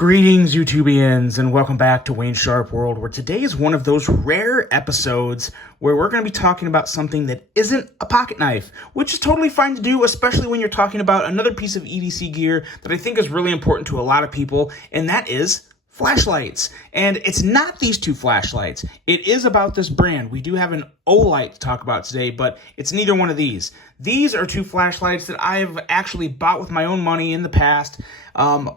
Greetings, YouTubians, and welcome back to Wayne Sharp World, where today is one of those rare episodes where we're going to be talking about something that isn't a pocket knife, which is totally fine to do, especially when you're talking about another piece of EDC gear that I think is really important to a lot of people, and that is flashlights. And it's not these two flashlights. It is about this brand. We do have an Olight to talk about today, but it's neither one of these. These are two flashlights that I've actually bought with my own money in the past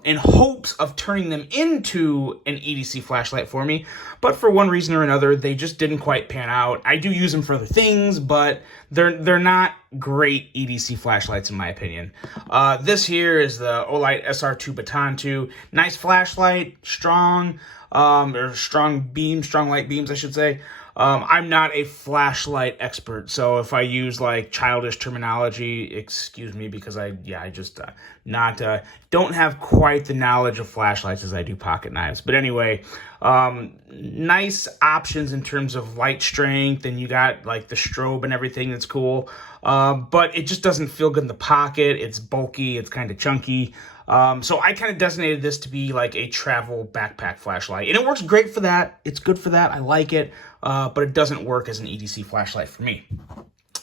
in hopes of turning them into an EDC flashlight for me. But for one reason or another, they just didn't quite pan out. I do use them for other things, but they're not great EDC flashlights in my opinion. This here is the Olight SR2 Baton 2. Nice flashlight, strong, strong light beams, I should say. I'm not a flashlight expert, so if I use like childish terminology, excuse me, because I just don't have quite the knowledge of flashlights as I do pocket knives. But anyway, nice options in terms of light strength, and you got like the strobe and everything that's cool. But it just doesn't feel good in the pocket. It's bulky, it's kind of chunky. So I kind of designated this to be like a travel backpack flashlight, and it works great for that. It's good for that. I like it, but it doesn't work as an EDC flashlight for me.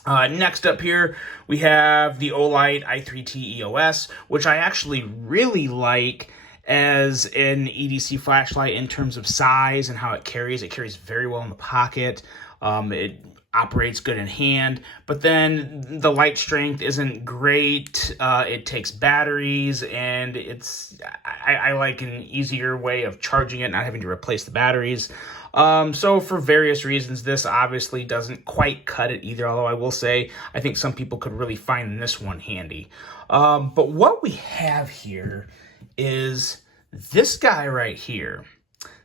Next up here, we have the Olight i3T EOS, which I actually really like as an EDC flashlight in terms of size and how it carries. It carries very well in the pocket. It operates good in hand, but then the light strength isn't great. It takes batteries, and I like an easier way of charging it, not having to replace the batteries. So for various reasons, this obviously doesn't quite cut it either, although I will say I think some people could really find this one handy. But what we have here is this guy right here.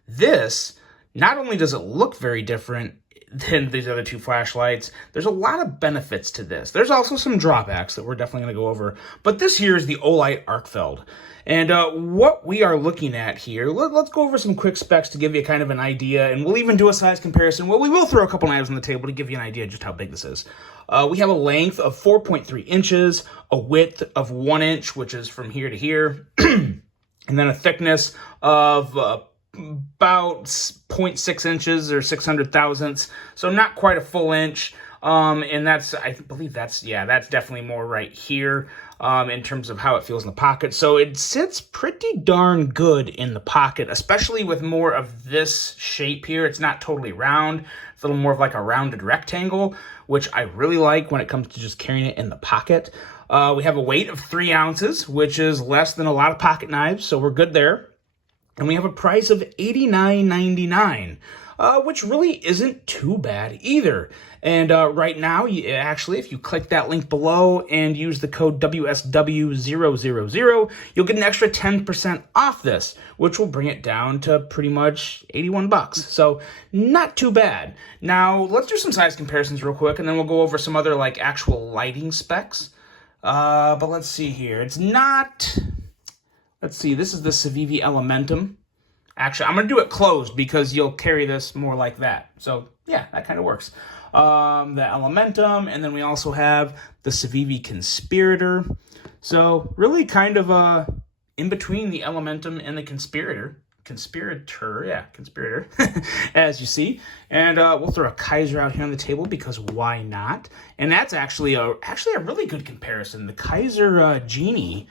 This, not only does it look very different than these other two flashlights, there's a lot of benefits to this. There's also some drawbacks that we're definitely going to go over, but this here is the Olight Arcfeld. And what we are looking at here, let's go over some quick specs to give you kind of an idea, and we'll even do a size comparison. Well, we will throw a couple knives on the table to give you an idea just how big this is. We have a length of 4.3 inches, a width of 1 inch, which is from here to here, and then a thickness of about 0.6 inches or 600 thousandths, so not quite a full inch. And I believe that's definitely more right here in terms of how it feels in the pocket. So it sits pretty darn good in the pocket, especially with more of this shape here. It's not totally round. It's a little more of like a rounded rectangle, which I really like when it comes to just carrying it in the pocket. We have a weight of 3 ounces, which is less than a lot of pocket knives, so we're good there. And we have a price of $89.99, which really isn't too bad either. And right now, if you click that link below and use the code WSW000, you'll get an extra 10% off this, which will bring it down to pretty much 81 bucks. So not too bad. Now, let's do some size comparisons real quick, and then we'll go over some other like actual lighting specs. But let's see here. It's not... Let's see, this is the Civivi Elementum. Actually, I'm going to do it closed because you'll carry this more like that. So, yeah, that kind of works. The Elementum, and then we also have the Civivi Conspirator. So, really kind of in between the Elementum and the Conspirator, as you see. And we'll throw a Kaiser out here on the table because why not? And that's actually a really good comparison. The Kaiser Genie,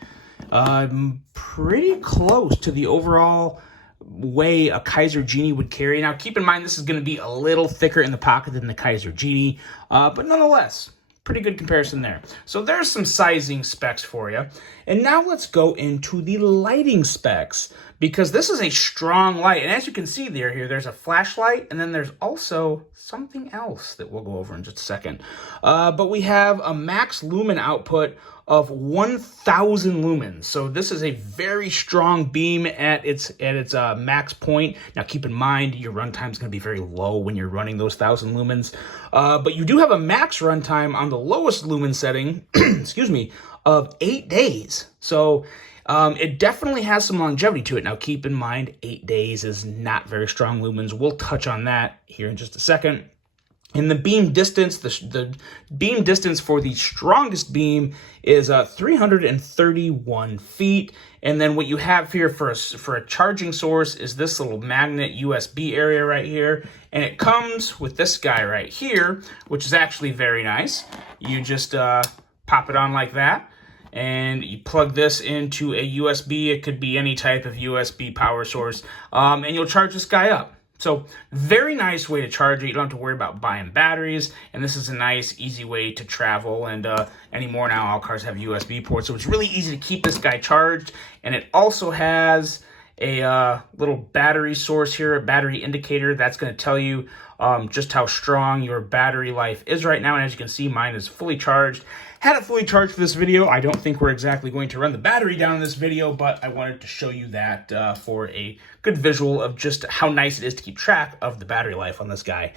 pretty close to the overall way a Kaiser Genie would carry. Now, keep in mind, this is going to be a little thicker in the pocket than the Kaiser Genie, but nonetheless, pretty good comparison there. So there's some sizing specs for you. And now let's go into the lighting specs, because this is a strong light. And as you can see there's a flashlight, and then there's also something else that we'll go over in just a second. But we have a max lumen output of 1,000 lumens. So this is a very strong beam at its max point. Now keep in mind, your runtime is going to be very low when you're running those 1,000 lumens. But you do have a max runtime on the lowest lumen setting, excuse me, of 8 days. So it definitely has some longevity to it. Now keep in mind, 8 days is not very strong lumens. We'll touch on that here in just a second. And the beam distance, the beam distance for the strongest beam is 331 feet. And then what you have here for a charging source is this little magnet USB area right here. And it comes with this guy right here, which is actually very nice. You just pop it on like that. And you plug this into a USB. It could be any type of USB power source. And you'll charge this guy up. So very nice way to charge it. You don't have to worry about buying batteries. And this is a nice, easy way to travel. And anymore now, all cars have USB ports. So it's really easy to keep this guy charged. And it also has a little battery source here, a battery indicator. That's going to tell you just how strong your battery life is right now. And as you can see, mine is fully charged. Had it fully charged for this video. I don't think we're exactly going to run the battery down in this video, but I wanted to show you that for a good visual of just how nice it is to keep track of the battery life on this guy.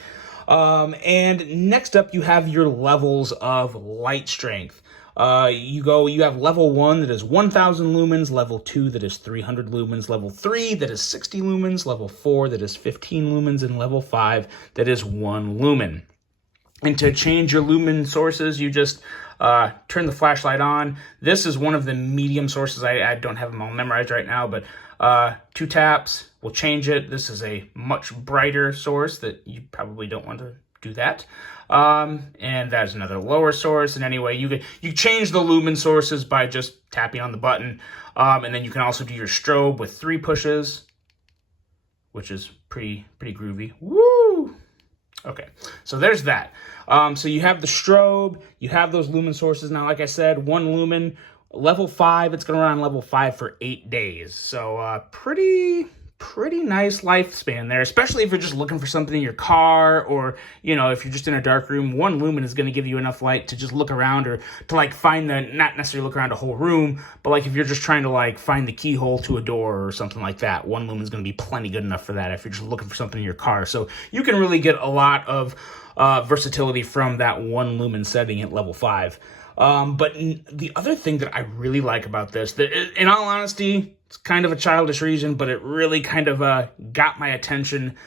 And next up, you have your levels of light strength. You have level 1 that is 1000 lumens, level 2 that is 300 lumens, level 3 that is 60 lumens, level 4 that is 15 lumens, and level 5 that is 1 lumen. And to change your lumen sources, you just turn the flashlight on. This is one of the medium sources. I don't have them all memorized right now, but 2 taps will change it. This is a much brighter source that you probably don't want to do that. And that's another lower source. And anyway, you change the lumen sources by just tapping on the button. And then you can also do your strobe with 3 pushes, which is pretty groovy. Woo! Okay, so there's that. So you have the strobe, you have those lumen sources. Now, like I said, 1 lumen, level 5, it's going to run on level 5 for 8 days. So pretty nice lifespan there, especially if you're just looking for something in your car, or, you know, if you're just in a dark room. 1 lumen is going to give you enough light to just look around, or to like find not necessarily look around a whole room, but like if you're just trying to like find the keyhole to a door or something like that, 1 lumen is going to be plenty good enough for that if you're just looking for something in your car. So you can really get a lot of versatility from that 1 lumen setting at level 5. But the other thing that I really like about this, that in all honesty, it's kind of a childish reason, but it really kind of got my attention,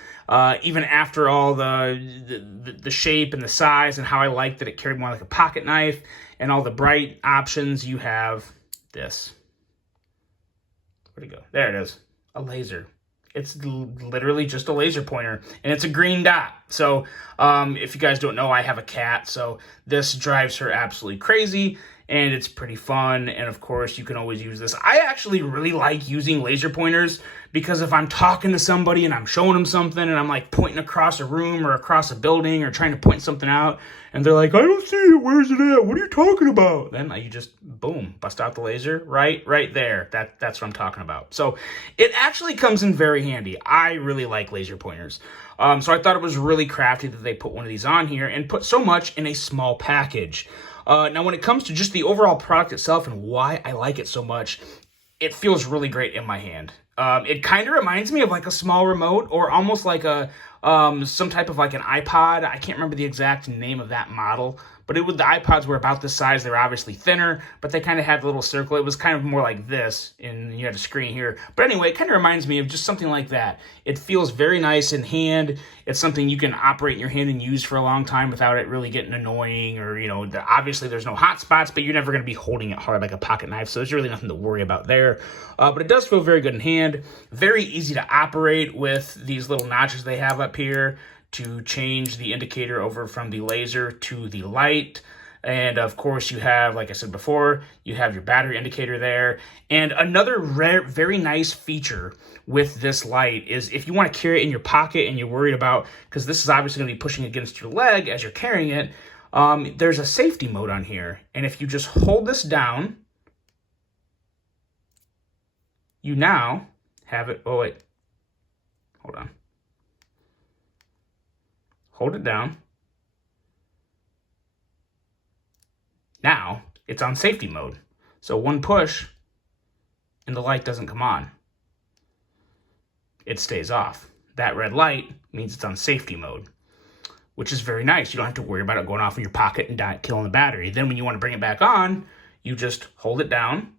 even after all the shape and the size and how I liked that it carried more like a pocket knife and all the bright options. You have this. Where'd it go? There it is. A laser. It's literally just a laser pointer, and it's a green dot. So if you guys don't know, I have a cat, so this drives her absolutely crazy, and it's pretty fun. And of course, you can always use this. I actually really like using laser pointers, because if I'm talking to somebody and I'm showing them something and I'm like pointing across a room or across a building or trying to point something out, and they're like, I don't see it, where's it at, what are you talking about? Then you just, boom, bust out the laser right there. That's what I'm talking about. So it actually comes in very handy. I really like laser pointers. So I thought it was really crafty that they put one of these on here and put so much in a small package. Now, when it comes to just the overall product itself and why I like it so much, it feels really great in my hand. It kind of reminds me of like a small remote, or almost like some type of like an iPod. I can't remember the exact name of that model, but the iPods were about this size. They were obviously thinner, but they kind of had a little circle. It was kind of more like this, and you had a screen here. But anyway, it kind of reminds me of just something like that. It feels very nice in hand. It's something you can operate in your hand and use for a long time without it really getting annoying, or, you know, obviously there's no hot spots, but you're never going to be holding it hard like a pocket knife, so there's really nothing to worry about there. But it does feel very good in hand. Very easy to operate with these little notches they have up here to change the indicator over from the laser to the light. And of course, you have, like I said before, you have your battery indicator there. And another very nice feature with this light is if you want to carry it in your pocket and you're worried about, because this is obviously going to be pushing against your leg as you're carrying it, there's a safety mode on here. And if you just hold this down, you now have it. Oh, wait. Hold on. Hold it down. Now it's on safety mode. So 1 push and the light doesn't come on. It stays off. That red light means it's on safety mode, which is very nice. You don't have to worry about it going off in your pocket and killing the battery. Then when you want to bring it back on, you just hold it down.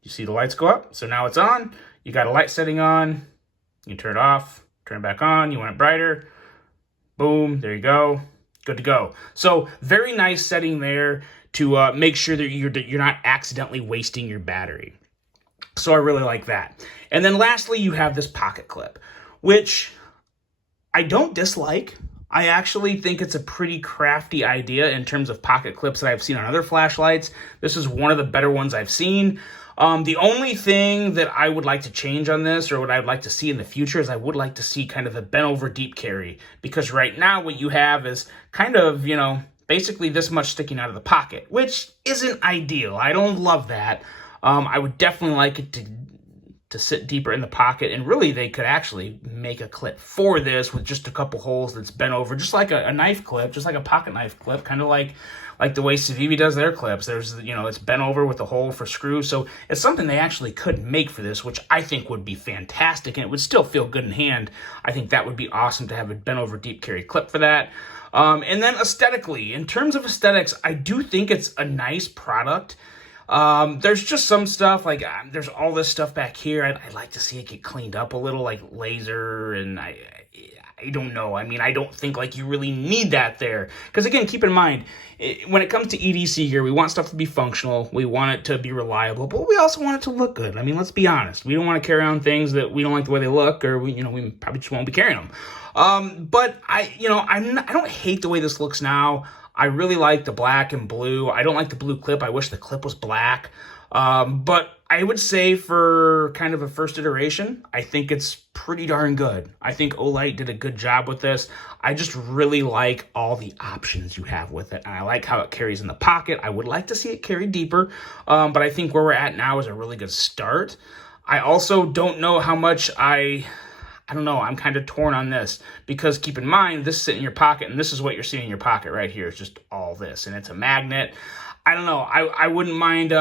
You see the lights go up. So now it's on. You got a light setting on. You turn it off. Turn it back on. You want it brighter. Boom. There you go. Good to go. So very nice setting there to make sure that you're not accidentally wasting your battery. So I really like that. And then lastly, you have this pocket clip, which I don't dislike. I actually think it's a pretty crafty idea in terms of pocket clips that I've seen on other flashlights. This is one of the better ones I've seen. The only thing that I would like to change on this, or what I'd like to see in the future, is I would like to see kind of a bent over deep carry. Because right now what you have is kind of, basically this much sticking out of the pocket, which isn't ideal. I don't love that. I would definitely like it to sit deeper in the pocket, and really they could actually make a clip for this with just a couple holes that's bent over, just like a knife clip, just like a pocket knife clip, kind of like the way Civivi does their clips. There's, it's bent over with a hole for screws, so it's something they actually could make for this, which I think would be fantastic, and it would still feel good in hand. I think that would be awesome to have a bent over deep carry clip for that. And then aesthetically, in terms of aesthetics, I do think it's a nice product. There's just some stuff, like there's all this stuff back here. I'd like to see it get cleaned up a little, like laser, and I don't know. I mean, I don't think like you really need that there. Because again, keep in mind, when it comes to EDC here, we want stuff to be functional. We want it to be reliable, but we also want it to look good. I mean, let's be honest. We don't want to carry around things that we don't like the way they look, or we probably just won't be carrying them. But I don't hate the way this looks now. I really like the black and blue. I don't like the blue clip. I wish the clip was black. But I would say for kind of a first iteration, I think it's pretty darn good. I think Olight did a good job with this. I just really like all the options you have with it. And I like how it carries in the pocket. I would like to see it carry deeper. But I think where we're at now is a really good start. I also don't know how much I don't know. I'm kind of torn on this because keep in mind, this sits in your pocket, and this is what you're seeing in your pocket right here. It's just all this, and it's a magnet. I don't know. I wouldn't mind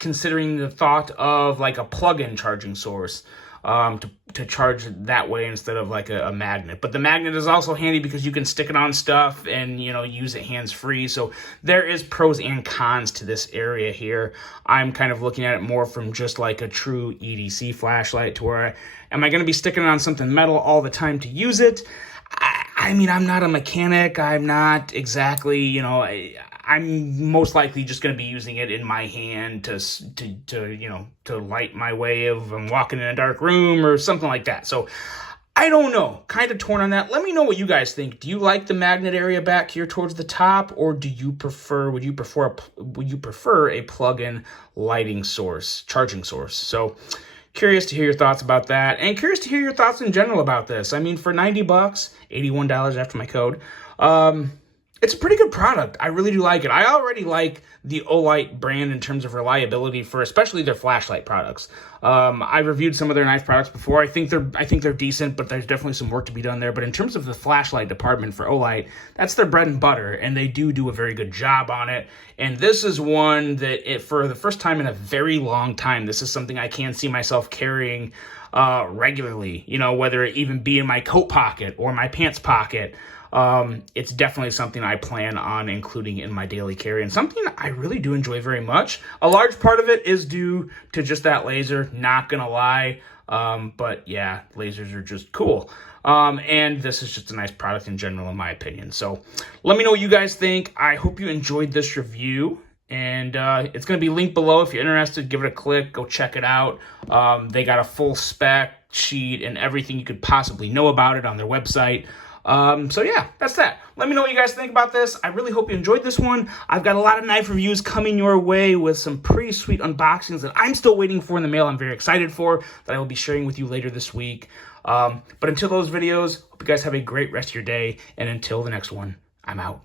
considering the thought of like a plug-in charging source to charge it that way instead of like a magnet. But the magnet is also handy because you can stick it on stuff and, use it hands-free. So there is pros and cons to this area here. I'm kind of looking at it more from just like a true EDC flashlight to where, am I going to be sticking it on something metal all the time to use it? I mean, I'm not a mechanic. I'm not exactly, I'm most likely just going to be using it in my hand to light my way if I'm walking in a dark room or something like that. So I don't know, kind of torn on that. Let me know what you guys think. Do you like the magnet area back here towards the top, or would you prefer a plug-in lighting source, charging source? So curious to hear your thoughts about that, and curious to hear your thoughts in general about this. I mean, for $90, $81 after my code, it's a pretty good product. I really do like it. I already like the Olight brand in terms of reliability for especially their flashlight products. I've reviewed some of their knife products before. I think they're decent, but there's definitely some work to be done there. But in terms of the flashlight department for Olight, that's their bread and butter, and they do a very good job on it. And this is one that, for the first time in a very long time, this is something I can see myself carrying regularly. Whether it even be in my coat pocket or my pants pocket. It's definitely something I plan on including in my daily carry, and something I really do enjoy very much. A large part of it is due to just that laser, not gonna lie. But yeah, lasers are just cool. And this is just a nice product in general, in my opinion. So let me know what you guys think. I hope you enjoyed this review. And it's going to be linked below. If you're interested, give it a click. Go check it out. They got a full spec sheet and everything you could possibly know about it on their website. So yeah, that's that. Let me know what you guys think about this. I really hope you enjoyed this one. I've got a lot of knife reviews coming your way with some pretty sweet unboxings that I'm still waiting for in the mail. I'm very excited for, that I will be sharing with you later this week. But until those videos, hope you guys have a great rest of your day. And until the next one, I'm out.